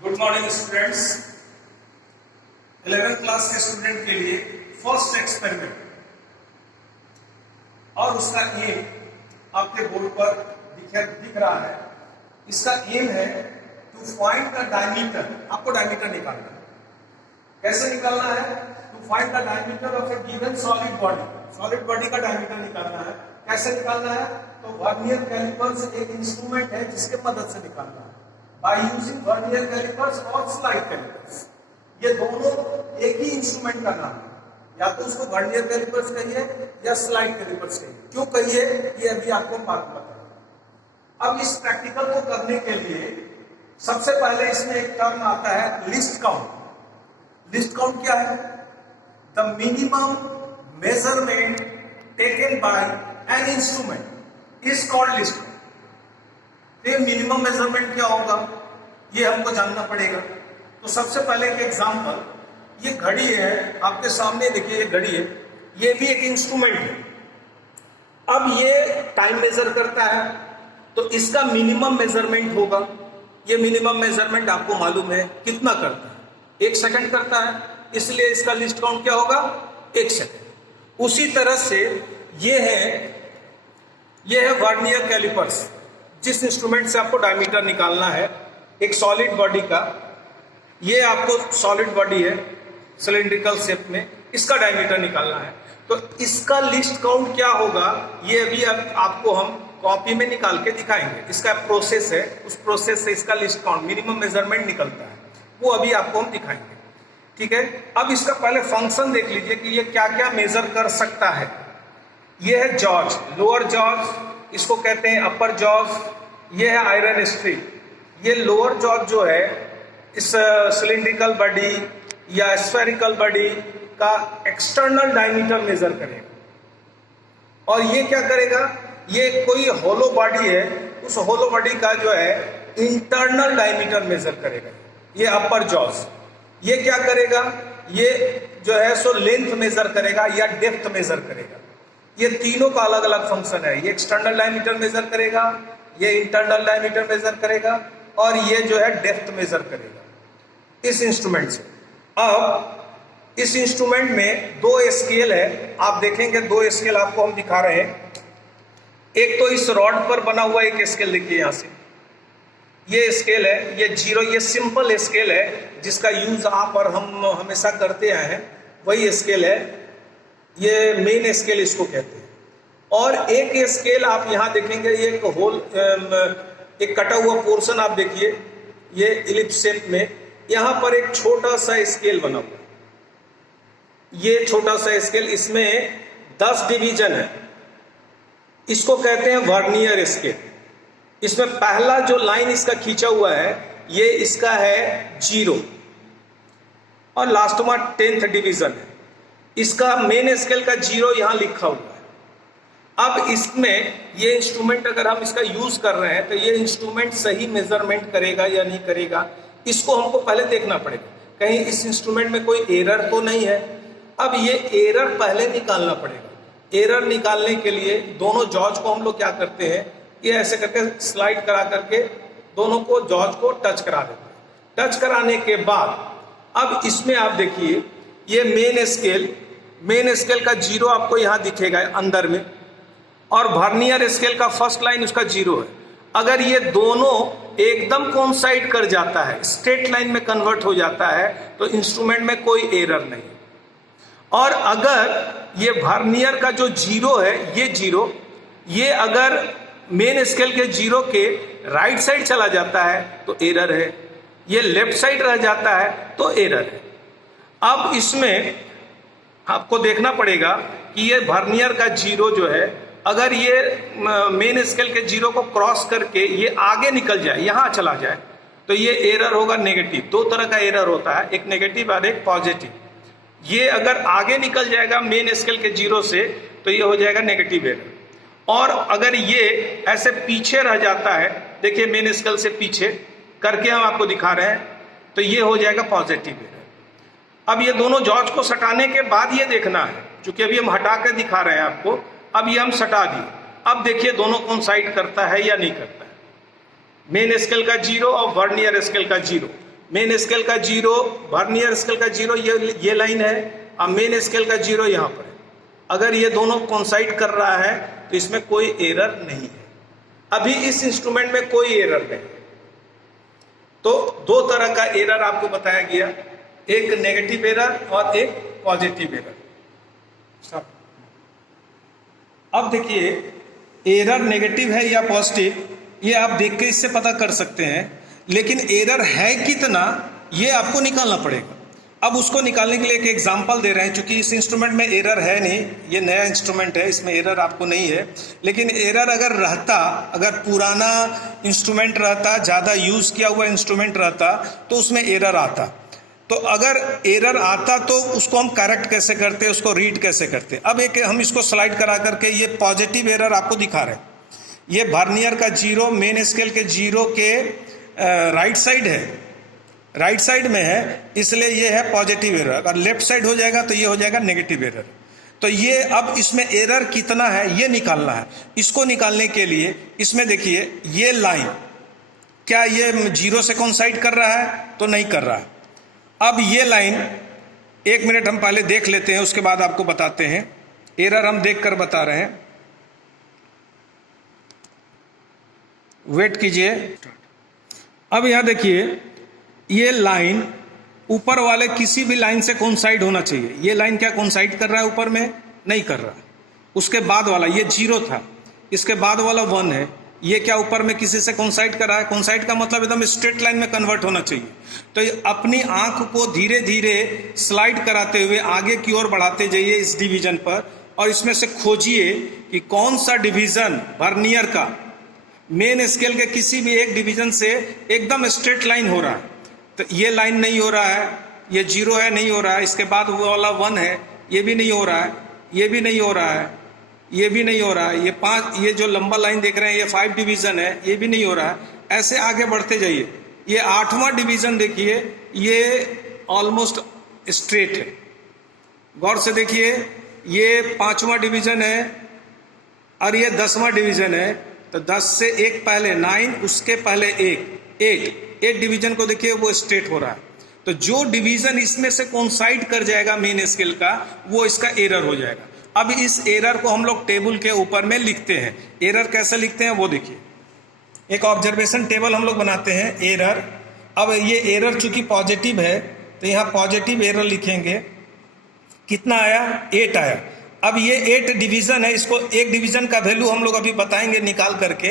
Good morning students. 11th class के student के लिए फर्स्ट एक्सपेरिमेंट और उसका एम आपके बोर्ड पर दिख रहा है। इसका एम है टू फाइंड द डायमीटर। आपको डायमीटर निकालना है। कैसे निकालना है? To find the diameter of a given solid body. Solid body का डायमीटर निकालना है। कैसे निकालना है? तो वर्नियर कैलिपर्स एक इंस्ट्रूमेंट है जिसके मदद से निकालना है, बाय यूजिंग वर्नियर कैलिपर्स और स्लाइड कैलिपर्स। ये दोनों एक ही इंस्ट्रूमेंट का नाम है, या तो उसको वर्नियर कैलिपर्स कहिए या स्लाइड कैलिपर्स कहिए। क्यों कहिए ये अभी आपको मालूम है। अब इस प्रैक्टिकल को करने के लिए सबसे पहले इसमें एक टर्म आता है लिस्ट काउंट। लिस्ट काउंट क्या है? The minimum measurement taken by an instrument is called list count. ये मिनिमम मेजरमेंट क्या होगा ये हमको जानना पड़ेगा। तो सबसे पहले एक एग्जांपल, ये घड़ी है आपके सामने, देखिए ये घड़ी है, ये भी एक इंस्ट्रूमेंट है। अब ये टाइम मेजर करता है, तो इसका मिनिमम मेजरमेंट होगा। ये मिनिमम मेजरमेंट आपको मालूम है कितना करता है? 1 सेकंड करता है, इसलिए इसका लिस्ट काउंट क्या होगा? 1 सेकंड। उसी तरह से ये है वर्नियर कैलिपर्स, जिस इंस्ट्रूमेंट से आपको डायमीटर निकालना है एक सॉलिड बॉडी का। ये आपको सॉलिड बॉडी है सिलिंड्रिकल शेप में, इसका डायमीटर निकालना है। तो इसका लिस्ट काउंट क्या होगा ये अभी आपको हम कॉपी में निकाल के दिखाएंगे। इसका प्रोसेस है, उस प्रोसेस से इसका लिस्ट काउंट मिनिमम मेजरमेंट निकलता है, वो अभी आपको हम दिखाएंगे। ठीक है, अब इसका पहले फंक्शन देख लीजिए कि ये क्या क्या मेजर कर सकता है। ये है जॉज, लोअर जॉज, इसको कहते हैं अपर जॉज। ये है आयरन स्ट्रिप। ये लोअर जॉज जो है इस सिलिंड्रिकल बॉडी या स्फेरिकल बॉडी का एक्सटर्नल डायमीटर मेजर करेगा। और ये क्या करेगा? ये कोई होलो बॉडी है, उस होलो बॉडी का जो है इंटरनल डायमीटर मेजर करेगा। ये अपर जॉज। ये क्या करेगा? ये जो है सो लेंथ मेजर करेगा या डेप्थ मेजर करेगा। ये तीनों का अलग अलग फंक्शन है। ये एक्सटर्नल डायमीटर मेजर करेगा, ये इंटरनल डायमीटर मेजर करेगा, और ये जो है डेप्थ मेजर करेगा इस इंस्ट्रूमेंट से। अब इस इंस्ट्रूमेंट में 2 स्केल है, आप देखेंगे 2 स्केल आपको हम दिखा रहे हैं। एक तो इस रॉड पर बना हुआ एक स्केल देखिए, यहां से ये स्केल है, ये 0, ये सिंपल स्केल है जिसका यूज आप और हम हमेशा करते आए हैं, वही स्केल है। ये मेन स्केल इसको कहते हैं। और एक स्केल आप यहां देखेंगे, ये एक होल, एक कटा हुआ पोर्शन आप देखिए, ये इलिप्स शेप में, यहां पर एक छोटा सा स्केल बना हुआ। ये छोटा सा स्केल, इसमें 10 डिवीजन है, इसको कहते हैं वर्नियर स्केल। इसमें पहला जो लाइन इसका खींचा हुआ है ये इसका है 0, और लास्ट में 10th डिवीजन है। इसका मेन स्केल का 0 यहां लिखा हुआ है। अब इसमें ये इंस्ट्रूमेंट अगर हम इसका यूज कर रहे हैं तो ये इंस्ट्रूमेंट सही मेजरमेंट करेगा या नहीं करेगा, इसको हमको पहले देखना पड़ेगा। कहीं इस इंस्ट्रूमेंट में कोई एरर तो नहीं है। अब ये एरर पहले निकालना पड़ेगा। एरर निकालने के लिए दोनों जॉज को हम लोग क्या करते हैं, ये ऐसे करके स्लाइड करा करके दोनों को जॉज को टच करा देते हैं। टच कराने के बाद अब इसमें आप देखिए ये मेन स्केल का 0 आपको यहां दिखेगा अंदर में, और वर्नियर स्केल का फर्स्ट लाइन उसका 0 है। अगर ये दोनों एकदम कोइंसाइड कर जाता है, स्ट्रेट लाइन में कन्वर्ट हो जाता है, तो इंस्ट्रूमेंट में कोई एरर नहीं। और अगर ये वर्नियर का जो 0 है, ये 0, ये अगर मेन स्केल के 0 के राइट साइड चला जाता है तो एरर है, ये लेफ्ट साइड रह जाता है तो एरर है। अब इसमें आपको देखना पड़ेगा कि ये वर्नियर का 0 जो है, अगर ये मेन स्केल के 0 को क्रॉस करके ये आगे निकल जाए, यहां चला जाए, तो ये एरर होगा नेगेटिव। 2 तरह का एरर होता है, एक नेगेटिव और एक पॉजिटिव। ये अगर आगे निकल जाएगा मेन स्केल के 0 से तो ये हो जाएगा नेगेटिव एरर। और अगर ये ऐसे पीछे रह जाता है, देखिए मेन स्केल से पीछे करके हम आपको दिखा रहे हैं, तो ये हो जाएगा पॉजिटिव एरर। अब ये दोनों जॉज को सटाने के बाद ये देखना है, क्योंकि अभी हम हटा कर दिखा रहे हैं आपको, अब ये हम सटा दिए। अब देखिए दोनों कोइंसाइड करता है या नहीं करता है। मेन स्केल का 0 और वर्नियर स्केल का 0, मेन स्केल का 0, वर्नियर स्केल का 0 ये लाइन है, अब मेन स्केल का 0 यहाँ पर है। अगर ये दोनों कोइंसाइड कर रहा है तो इसमें कोई एरर नहीं है। अभी इस इंस्ट्रूमेंट में कोई एरर नहीं है। तो दो तरह का एरर आपको बताया गया, एक नेगेटिव एरर और एक पॉजिटिव एरर। अब देखिए एरर नेगेटिव है या पॉजिटिव, ये आप देख के इससे पता कर सकते हैं, लेकिन एरर है कितना ये आपको निकालना पड़ेगा। अब उसको निकालने के लिए एक एग्जांपल दे रहे हैं, क्योंकि इस इंस्ट्रूमेंट में एरर है नहीं, ये नया इंस्ट्रूमेंट है, इसमें एरर आपको नहीं है। लेकिन एरर अगर रहता, अगर पुराना इंस्ट्रूमेंट रहता, ज़्यादा यूज़ किया हुआ इंस्ट्रूमेंट रहता, तो उसमें एरर आता। तो अगर एरर आता तो उसको हम करेक्ट कैसे करते, उसको रीड कैसे करते। अब एक हम इसको स्लाइड करा करके ये पॉजिटिव एरर आपको दिखा रहे हैं। ये वर्नियर का 0 मेन स्केल के 0 के राइट साइड है, राइट साइड में है, इसलिए ये है पॉजिटिव एरर। अगर लेफ्ट साइड हो जाएगा तो ये हो जाएगा नेगेटिव एरर। तो ये अब इसमें एरर कितना है ये निकालना है। इसको निकालने के लिए इसमें देखिए ये लाइन क्या ये 0 से कोइंसाइड कर रहा है, तो नहीं कर रहा है। अब ये लाइन 1 मिनट हम पहले देख लेते हैं, उसके बाद आपको बताते हैं। एरर हम देख कर बता रहे हैं, वेट कीजिए। अब यहां देखिए ये लाइन ऊपर वाले किसी भी लाइन से कोइंसाइड होना चाहिए। ये लाइन क्या कोइंसाइड कर रहा है ऊपर में? नहीं कर रहा है। उसके बाद वाला ये 0 था, इसके बाद वाला 1 है, ये क्या ऊपर में किसी से कोइंसाइड कर रहा है? कोइंसाइड का मतलब एकदम स्ट्रेट लाइन में कन्वर्ट होना चाहिए। तो ये अपनी आंख को धीरे धीरे स्लाइड कराते हुए आगे की ओर बढ़ाते जाइए इस डिवीजन पर, और इसमें से खोजिए कि कौन सा डिवीजन वर्नियर का मेन स्केल के किसी भी एक डिवीजन से एकदम स्ट्रेट लाइन हो रहा है। तो ये लाइन नहीं हो रहा है, ये 0 है, नहीं हो रहा है। इसके बाद वो वाला 1 है, ये भी नहीं हो रहा है, ये भी नहीं हो रहा है, ये भी नहीं हो रहा है। ये 5, ये जो लंबा लाइन देख रहे हैं ये 5 डिवीजन है, ये भी नहीं हो रहा है। ऐसे आगे बढ़ते जाइए। ये 8वां डिवीजन देखिए, ये ऑलमोस्ट स्ट्रेट है। गौर से देखिए, ये 5वां डिवीजन है और ये 10वां डिवीजन है। तो 10 से 1 पहले 9, उसके पहले 1 8 डिवीजन को देखिए वो स्ट्रेट हो रहा है। तो जो डिवीजन इसमें से कोइंसाइड कर जाएगा मेन स्केल का, वो इसका एरर हो जाएगा। अब इस एरर को हम लोग टेबल के ऊपर में लिखते हैं। एरर कैसे लिखते हैं वो देखिए। एक ऑब्जर्वेशन टेबल हम लोग बनाते हैं एरर। अब ये एरर चूंकि पॉजिटिव है तो यहाँ पॉजिटिव एरर लिखेंगे। कितना आया? 8 आया। अब ये 8 डिवीजन है, इसको एक डिवीजन का वैल्यू हम लोग अभी बताएंगे निकाल करके।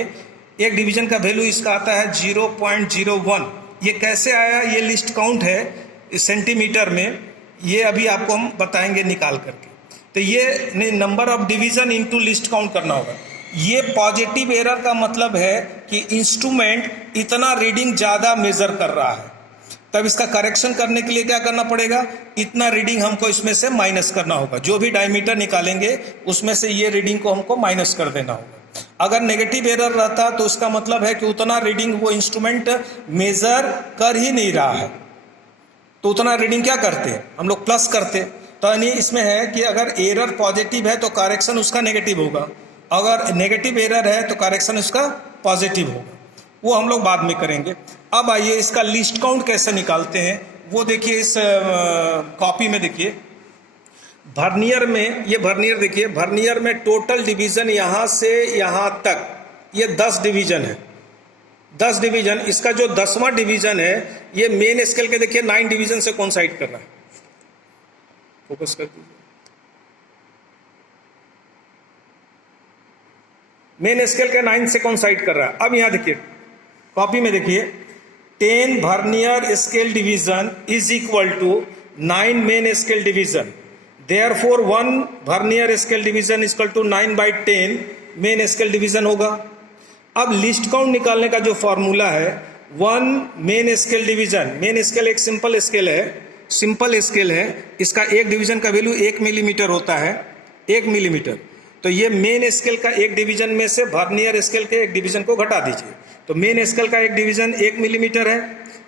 एक डिवीजन का वैल्यू इसका आता है 0.01। ये कैसे आया? ये लिस्ट काउंट है सेंटीमीटर में, ये अभी आपको हम बताएंगे निकाल करके। तो ये number of division into list count करना होगा। ये पॉजिटिव एरर का मतलब है कि इंस्ट्रूमेंट इतना रीडिंग ज़्यादा मेजर कर रहा है। तब इसका करेक्शन करने के लिए क्या करना पड़ेगा? इतना रीडिंग हमको इसमें से माइनस करना होगा। जो भी डायमीटर निकालेंगे उसमें से ये रीडिंग को हमको माइनस कर देना होगा। अगर नेगेटिव एरर रहता तो उसका मतलब है कि उतना रीडिंग वो इंस्ट्रूमेंट मेजर कर ही नहीं रहा है। तो उतना रीडिंग क्या करते हैं हम लोग? प्लस करते। तो यानी इसमें है कि अगर एरर पॉजिटिव है तो करेक्शन उसका नेगेटिव होगा, अगर नेगेटिव एरर है तो करेक्शन उसका पॉजिटिव होगा। वो हम लोग बाद में करेंगे। अब आइए इसका लिस्ट काउंट कैसे निकालते हैं वो देखिए। इस कॉपी में देखिए, वर्नियर में, ये वर्नियर देखिए, वर्नियर में टोटल डिवीजन यहाँ से यहाँ तक ये 10 डिवीजन है। 10 डिवीजन, इसका जो 10वां डिवीजन है ये मेन स्केल के देखिए 9 डिवीजन से कोइंसाइड कर रहा है। फोकस कर दीजिए। मेन स्केल के 9 से कोइंसाइड कर रहा है। अब यहां देखिए कॉपी में देखिए, 10 vernier scale division is equal to 9 main scale division. Therefore 1 vernier scale division is equal to 9/10 main scale division होगा। अब लिस्ट काउंट निकालने का जो फॉर्मूला है, 1 main scale division, main scale एक सिंपल स्केल है, सिंपल स्केल है, इसका एक डिवीजन का वैल्यू 1 मिलीमीटर होता है, 1 मिलीमीटर। तो ये मेन स्केल का एक डिवीजन में से वर्नियर स्केल के एक डिवीजन को घटा दीजिए। तो मेन स्केल का एक डिवीजन 1 मिलीमीटर है।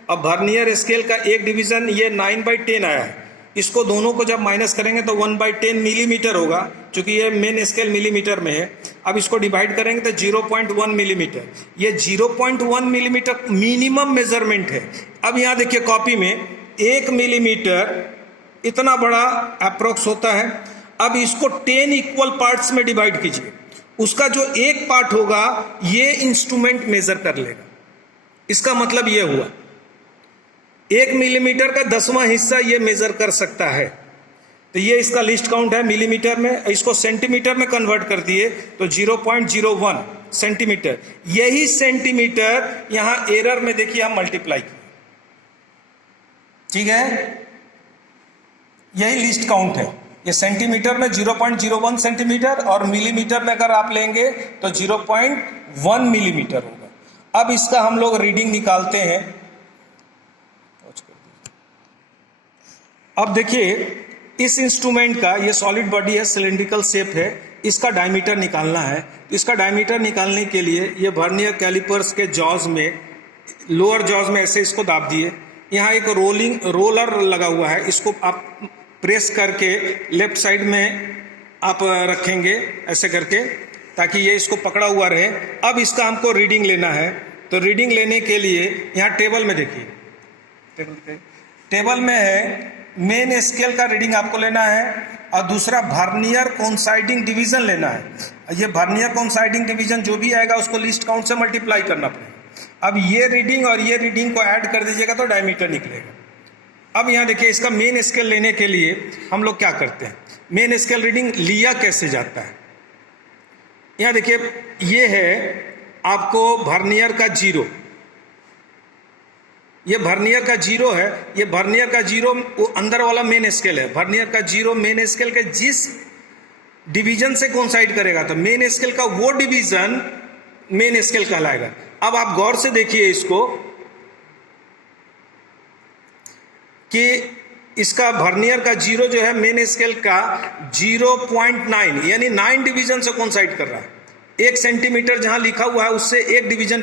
अब वर्नियर स्केल का एक डिवीजन ये 9/10 आया है, इसको दोनों को जब माइनस करेंगे तो 1/10 मिलीमीटर होगा। चूंकि ये मेन स्केल मिलीमीटर में है। अब इसको डिवाइड करेंगे तो 0.1 मिलीमीटर, ये 0.1 मिलीमीटर मिनिमम मेजरमेंट है। अब यहाँ देखिए कॉपी में 1 मिलीमीटर इतना बड़ा अप्रोक्स होता है। अब इसको 10 इक्वल पार्ट्स में डिवाइड कीजिए, उसका जो एक पार्ट होगा ये इंस्ट्रूमेंट मेजर कर लेगा। इसका मतलब ये हुआ 1 मिलीमीटर का 10वां हिस्सा ये मेजर कर सकता है। तो ये इसका लिस्ट काउंट है मिलीमीटर में। इसको सेंटीमीटर में कन्वर्ट कर दिए तो 0.01 सेंटीमीटर। यही सेंटीमीटर यहां एरर में देखिए हम मल्टीप्लाई किए, ठीक है, यही लिस्ट काउंट है। ये सेंटीमीटर में 0.01 सेंटीमीटर और मिलीमीटर में अगर आप लेंगे तो 0.1 मिलीमीटर होगा। अब इसका हम लोग रीडिंग निकालते हैं। अब देखिए इस इंस्ट्रूमेंट का ये सॉलिड बॉडी है, सिलिंड्रिकल शेप है, इसका डायमीटर निकालना है। इसका डायमीटर निकालने के लिए ये वर्नियर कैलिपर्स के जॉज में, लोअर जॉज में ऐसे इसको दाब दिए। यहाँ एक रोलर लगा हुआ है, इसको आप प्रेस करके लेफ्ट साइड में आप रखेंगे ऐसे करके, ताकि ये इसको पकड़ा हुआ रहे। अब इसका हमको रीडिंग लेना है। तो रीडिंग लेने के लिए यहाँ टेबल में देखिए, टेबल में है मेन स्केल का रीडिंग आपको लेना है और दूसरा वर्नियर कोइंसाइडिंग डिवीजन लेना है। ये वर्नियर कोइंसाइडिंग डिवीजन जो भी आएगा उसको लिस्ट काउंट से मल्टीप्लाई करना पड़ेगा। अब ये रीडिंग और ये रीडिंग को ऐड कर दीजिएगा तो डायमीटर निकलेगा। अब यहाँ देखिए इसका मेन स्केल लेने के लिए हम लोग क्या करते हैं, मेन स्केल रीडिंग लिया कैसे जाता है। यहाँ देखिए ये है आपको वर्नियर का 0, ये वर्नियर का 0 है। ये वर्नियर का 0 वो अंदर वाला मेन स्केल है। वर्नियर का 0 मेन स्केल के जिस डिवीजन से कोइंसाइड करेगा तो मेन स्केल का वो डिवीजन मेन स्केल कहलाएगा। अब आप गौर से देखिए इसको कि इसका वर्नियर का 0 जो है मेन स्केल का 0.9 यानी 9 डिवीजन से कोइंसाइड कर रहा है। 1 सेंटीमीटर जहां लिखा हुआ है उससे 1 डिवीजन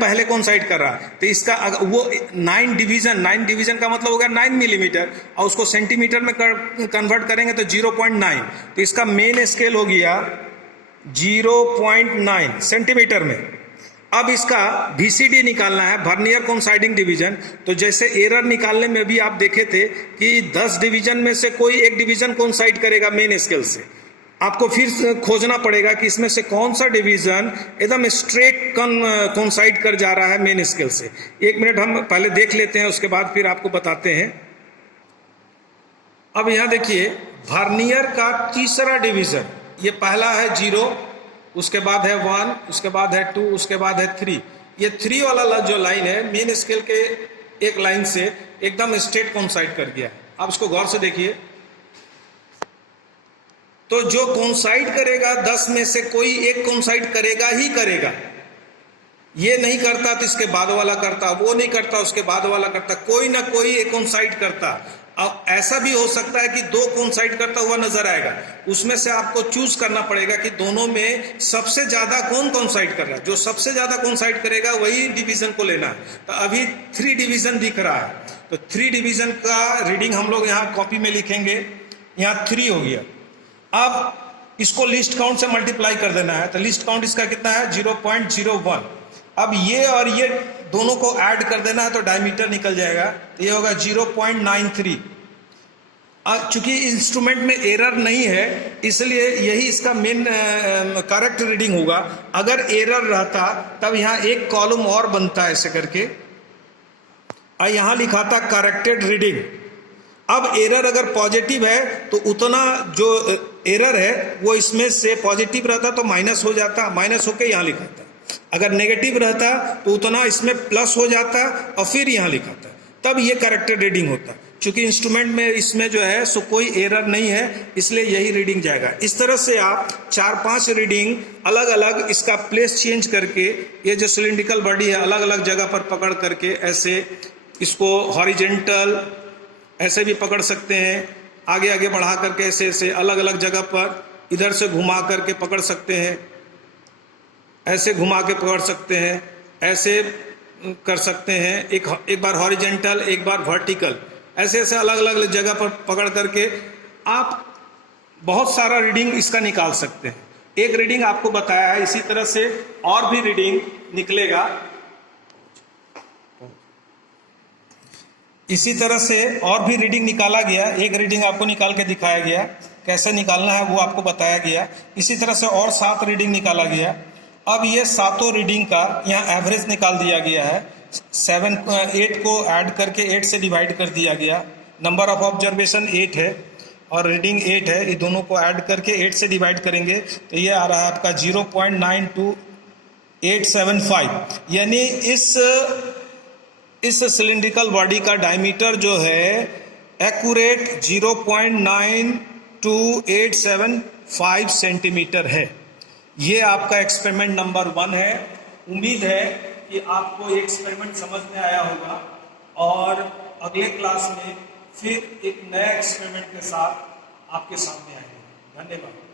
पहले कोइंसाइड कर रहा है। तो इसका वो 9 डिवीजन का मतलब हो गया 9 मिलीमीटर और उसको सेंटीमीटर में कन्वर्ट करेंगे तो 0.9। तो इसका मेन स्केल हो गया 0.9 सेंटीमीटर में। अब इसका VCD निकालना है, वर्नियर कोइंसाइडिंग डिवीजन। तो जैसे एरर निकालने में भी आप देखे थे कि 10 डिवीजन में से कोई एक डिवीजन कोइंसाइड करेगा मेन स्केल से। आपको फिर खोजना पड़ेगा कि इसमें से कौन सा डिवीजन एकदम स्ट्रेट कोइंसाइड कर जा रहा है मेन स्केल से। 1 मिनट हम पहले देख लेते हैं, उसके बाद फिर आपको बताते हैं। अब यहां देखिए वर्नियर का तीसरा डिवीजन, ये पहला है 0, उसके बाद है 1, उसके बाद है 2, उसके बाद है 3। ये 3 वाला जो लाइन है मेन स्केल के एक लाइन से एकदम स्ट्रेट कोइंसाइड कर गया। आप इसको गौर से देखिए तो जो कोइंसाइड करेगा 10 में से कोई एक कोइंसाइड करेगा ही करेगा। ये नहीं करता तो इसके बाद वाला करता, वो नहीं करता उसके बाद वाला करता, कोई ना कोई एक कोइंसाइड करता। अब ऐसा भी हो सकता है कि 2 कोइंसाइड करता हुआ नजर आएगा, उसमें से आपको चूज करना पड़ेगा कि दोनों में सबसे ज्यादा कौन कोइंसाइड कर रहा है। जो सबसे ज्यादा कोइंसाइड करेगा वही डिवीजन को लेना है। तो अभी 3 डिवीजन दिख रहा है, तो 3 डिवीजन का रीडिंग हम लोग यहाँ कॉपी में लिखेंगे। यहाँ 3 हो गया। अब इसको लिस्ट काउंट से मल्टीप्लाई कर देना है। तो लिस्ट काउंट इसका कितना है 0.01। अब ये और ये दोनों को ऐड कर देना है तो डायमीटर निकल जाएगा। तो ये होगा 0.93। चूंकि इंस्ट्रूमेंट में एरर नहीं है इसलिए यही इसका मेन करेक्ट रीडिंग होगा। अगर एरर रहता तब यहाँ एक कॉलम और बनता है ऐसे करके और यहाँ लिखा था करेक्टेड रीडिंग। अब एरर अगर पॉजिटिव है तो उतना जो एरर है वो इसमें से पॉजिटिव रहता तो माइनस हो जाता, माइनस होके यहाँ लिखा था। अगर नेगेटिव रहता तो उतना इसमें प्लस हो जाता और फिर यहाँ लिखा था, तब ये करेक्टेड रीडिंग होता। चूंकि इंस्ट्रूमेंट में इसमें जो है सो कोई एरर नहीं है इसलिए यही रीडिंग जाएगा। इस तरह से आप 4-5 रीडिंग अलग अलग इसका प्लेस चेंज करके ये जो सिलिंड्रिकल बॉडी है अलग अलग जगह पर पकड़ करके ऐसे इसको हॉरिजेंटल ऐसे भी पकड़ सकते हैं, आगे आगे बढ़ा करके ऐसे ऐसे अलग अलग जगह पर इधर से घुमा करके पकड़ सकते हैं, ऐसे घुमा के पकड़ सकते हैं, ऐसे कर सकते हैं। एक बार हॉरिजेंटल एक बार वर्टिकल, ऐसे ऐसे अलग अलग जगह पर पकड़ करके आप बहुत सारा रीडिंग इसका निकाल सकते हैं। एक रीडिंग आपको बताया है, इसी तरह से और भी रीडिंग निकलेगा। इसी तरह से और भी रीडिंग निकाला गया, एक रीडिंग आपको निकाल के दिखाया गया, कैसे निकालना है वो आपको बताया गया। इसी तरह से और 7 रीडिंग निकाला गया। अब ये 7 रीडिंग का यहाँ एवरेज निकाल दिया गया है। 8 को ऐड करके 8 से डिवाइड कर दिया गया। नंबर ऑफ ऑब्जर्वेशन 8 है और रीडिंग 8 है, ये दोनों को ऐड करके 8 से डिवाइड करेंगे तो ये आ रहा है आपका 0.92875। यानी इस सिलिंड्रिकल बॉडी का डायमीटर जो है एक्यूरेट 0.92875 सेंटीमीटर है। ये आपका एक्सपेरिमेंट नंबर 1 है। उम्मीद है कि आपको ये एक्सपेरिमेंट समझ में आया होगा और अगले क्लास में फिर एक नया एक्सपेरिमेंट के साथ आपके सामने आएंगे। धन्यवाद।